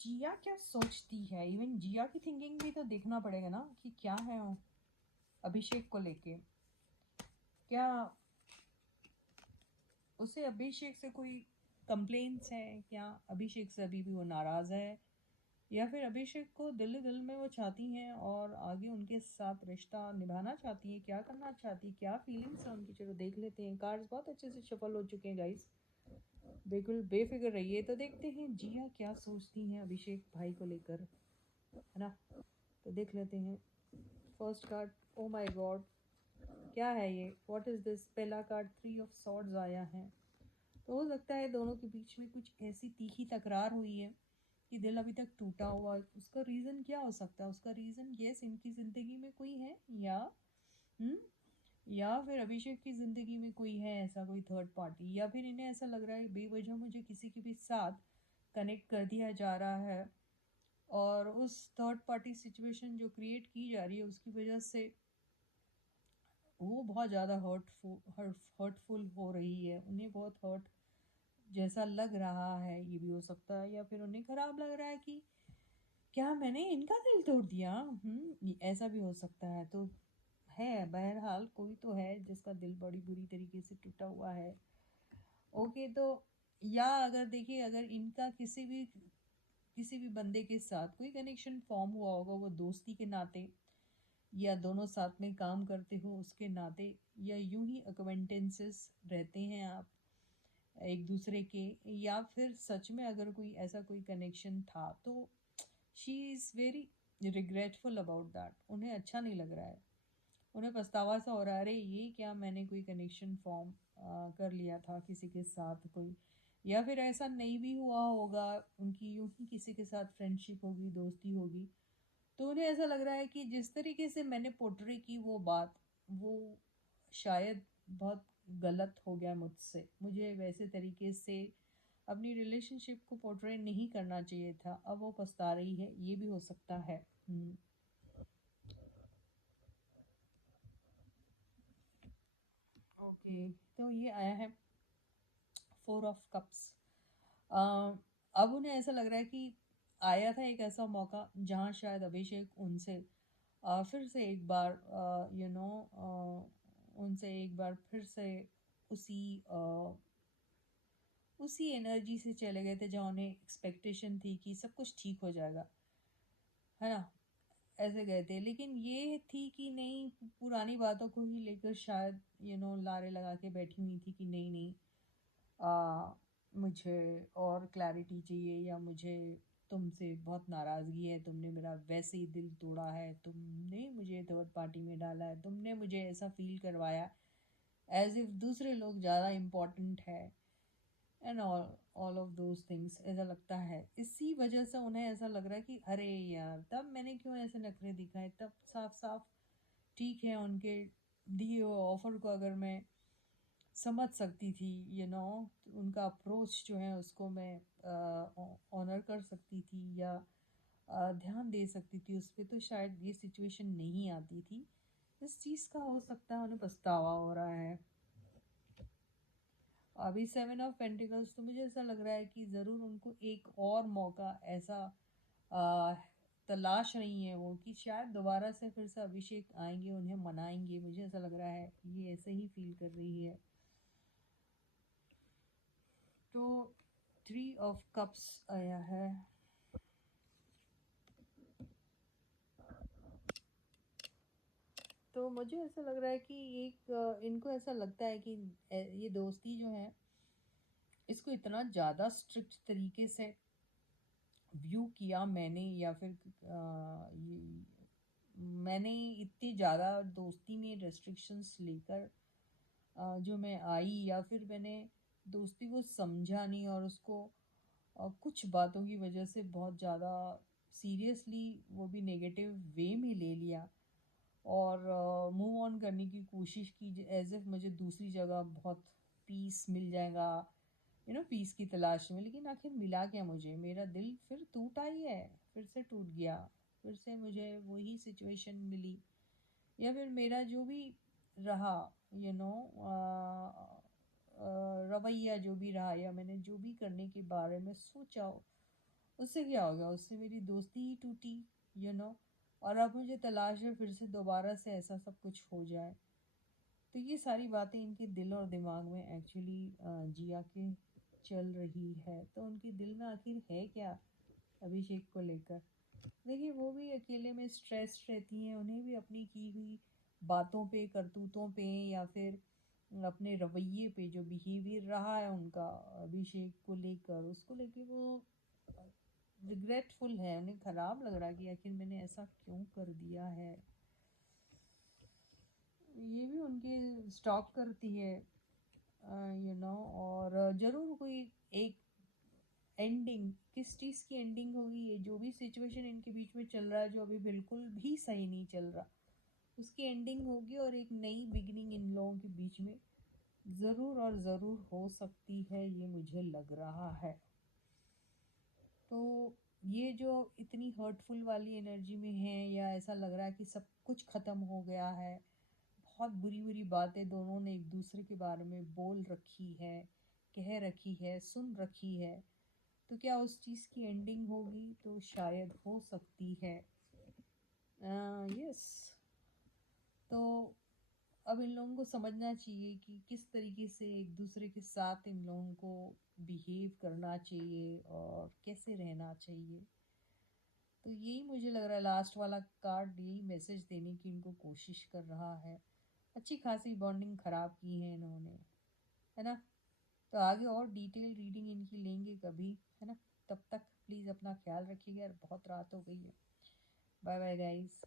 जिया क्या सोचती है। इवन जिया की थिंकिंग भी तो देखना पड़ेगा ना कि क्या है वो अभिषेक को लेके। क्या उसे अभिषेक से कोई कंप्लेंट्स है, क्या अभिषेक से अभी भी वो नाराज़ है, या फिर अभिषेक को दिल दिल में वो चाहती हैं और आगे उनके साथ रिश्ता निभाना चाहती हैं, क्या करना चाहती है, क्या फीलिंग्स है उनकी। चलो देख लेते हैं। कार्ड्स बहुत अच्छे से शफल हो चुके हैं गाइस, बिल्कुल बेफिक्र रहिए। तो देखते हैं जिया क्या सोचती हैं अभिषेक भाई को लेकर, है ना। तो देख लेते हैं। First card, oh my God, क्या है ये, व्हाट इज दिस। पहला कार्ड 3 ऑफ सॉर्ड्स आया है। तो हो सकता है दोनों के बीच में कुछ ऐसी तीखी तकरार हुई है कि दिल अभी तक टूटा हुआ। उसका रीज़न क्या हो सकता है। उसका रीज़न यस, इनकी ज़िंदगी में कोई है, हम्म या फिर अभिषेक की ज़िंदगी में कोई है ऐसा कोई थर्ड पार्टी, या फिर इन्हें ऐसा लग रहा है बेवजह मुझे किसी के भी साथ कनेक्ट कर दिया जा रहा है और उस थर्ड पार्टी सिचुएशन जो क्रिएट की जा रही है उसकी वजह से वो बहुत ज़्यादा हर्टफुल हो रही है। उन्हें बहुत हर्ट जैसा लग रहा है, ये भी हो सकता है। या फिर उन्हें ख़राब लग रहा है कि क्या मैंने इनका दिल तोड़ दिया। ऐसा भी हो सकता है। तो है, बहरहाल कोई तो है जिसका दिल बड़ी बुरी तरीके से टूटा हुआ है। ओके, तो या अगर देखिए, अगर इनका किसी भी बंदे के साथ कोई कनेक्शन फॉर्म हुआ होगा, वो दोस्ती के नाते या दोनों साथ में काम करते हो उसके नाते, या यूं ही अक्वेंटेंसेस रहते हैं आप एक दूसरे के, या फिर सच में अगर कोई ऐसा कोई कनेक्शन था, तो she is very regretful about that. उन्हें अच्छा नहीं लग रहा है, उन्हें पछतावा सा हो रहा है, अरे ये क्या मैंने कोई कनेक्शन फॉर्म कर लिया था किसी के साथ कोई। या फिर ऐसा नहीं भी हुआ होगा, उनकी यूं ही किसी के साथ फ्रेंडशिप होगी, दोस्ती होगी। तो उन्हें ऐसा लग रहा है कि जिस तरीके से मैंने पोर्ट्रे की वो बात, वो शायद बहुत गलत हो गया मुझसे। मुझे वैसे तरीके से अपनी रिलेशनशिप को पोर्ट्रे नहीं करना चाहिए था। अब वो पछता रही है, ये भी हो सकता है। ओके, तो ये आया है 4 ऑफ कप्स। अब उन्हें ऐसा लग रहा है कि आया था एक ऐसा मौका जहाँ शायद अभिषेक उनसे फिर से एक बार उनसे एक बार फिर से उसी उसी एनर्जी से चले गए थे जहाँ उन्हें एक्सपेक्टेशन थी कि सब कुछ ठीक हो जाएगा, है ना। ऐसे गए थे, लेकिन ये थी कि नहीं, पुरानी बातों को ही लेकर शायद लारे लगा के बैठी हुई थी कि नहीं नहीं, मुझे और क्लैरिटी चाहिए, या मुझे तुमसे बहुत नाराज़गी है, तुमने मेरा वैसे ही दिल तोड़ा है, तुमने मुझे थर्ड पार्टी में डाला है, तुमने मुझे ऐसा फील करवाया एज इफ़ दूसरे लोग ज़्यादा इम्पोर्टेंट है, and all of those things. ऐसा लगता है इसी वजह से उन्हें ऐसा लग रहा है कि अरे यार, तब मैंने क्यों ऐसे नखरे दिखाए। तब साफ साफ ठीक है, उनके दिए हुए ऑफर को अगर मैं समझ सकती थी, उनका अप्रोच जो है उसको मैं ऑनर कर सकती थी, या ध्यान दे सकती थी उस पर, तो शायद ये सिचुएशन नहीं आती थी। इस चीज़ का हो सकता है उन्हें पछतावा हो रहा है। अभी 7 ऑफ पेंटिकल्स, तो मुझे ऐसा लग रहा है कि ज़रूर उनको एक और मौका ऐसा आ, तलाश रही है वो, कि शायद दोबारा से फिर से अभिषेक आएंगे, उन्हें मनाएंगे। मुझे ऐसा लग रहा है, ये ऐसे ही फील कर रही है। तो 3 ऑफ कप्स आया है। तो मुझे ऐसा लग रहा है कि इनको ऐसा लगता है कि ये दोस्ती जो है इसको इतना ज़्यादा स्ट्रिक्ट तरीके से व्यू किया मैंने, या फिर मैंने इतनी ज़्यादा दोस्ती में रेस्ट्रिक्शंस लेकर जो मैं आई, या फिर मैंने दोस्ती को समझा नहीं और उसको कुछ बातों की वजह से बहुत ज़्यादा सीरियसली, वो भी नेगेटिव वे में ले लिया और मूव ऑन करने की कोशिश की, एज इफ मुझे दूसरी जगह बहुत पीस मिल जाएगा, पीस की तलाश में। लेकिन आखिर मिला क्या मुझे, मेरा दिल फिर टूटा ही है, फिर से टूट गया, फिर से मुझे वही सिचुएशन मिली, या फिर मेरा जो भी रहा यू नो रवैया जो भी रहा, या मैंने जो भी करने के बारे में सोचा, उससे क्या हो गया, उससे मेरी दोस्ती ही टूटी, और अब मुझे तलाश है फिर से दोबारा से ऐसा सब कुछ हो जाए। तो ये सारी बातें इनके दिल और दिमाग में एक्चुअली जिया के चल रही है। तो उनके दिल में आखिर है क्या अभिषेक को लेकर? देखिए, वो भी अकेले में स्ट्रेस रहती हैं, उन्हें भी अपनी की हुई बातों पे, करतूतों पे, या फिर अपने रवैये पे, जो बिहेवियर रहा है उनका अभिषेक को लेकर, उसको लेके वो रिग्रेटफुल है, उन्हें ख़राब लग रहा है कि आखिर मैंने ऐसा क्यों कर दिया है। ये भी उनके स्टॉक करती है, और ज़रूर कोई एक एंडिंग, किस चीज़ की एंडिंग होगी, ये जो भी सिचुएशन इनके बीच में चल रहा है जो अभी बिल्कुल भी सही नहीं चल रहा, उसकी एंडिंग होगी और एक नई बिगिनिंग इन लोगों के बीच में ज़रूर और ज़रूर हो सकती है, ये मुझे लग रहा है। तो ये जो इतनी हर्टफुल वाली एनर्जी में है, या ऐसा लग रहा है कि सब कुछ ख़त्म हो गया है, बहुत बुरी बुरी बातें दोनों ने एक दूसरे के बारे में बोल रखी है, कह रखी है, सुन रखी है, तो क्या उस चीज़ की एंडिंग होगी? तो शायद हो सकती है। यस। तो अब इन लोगों को समझना चाहिए कि किस तरीके से एक दूसरे के साथ इन लोगों को बिहेव करना चाहिए और कैसे रहना चाहिए। तो यही मुझे लग रहा है, लास्ट वाला कार्ड यही मैसेज देने की इनको कोशिश कर रहा है। अच्छी खासी बॉन्डिंग ख़राब की है इन्होंने, है ना? तो आगे और डिटेल रीडिंग इनकी लेंगे कभी, है ना? तब तक प्लीज़ अपना ख्याल रखिएगा, बहुत रात हो गई है। Bye bye guys.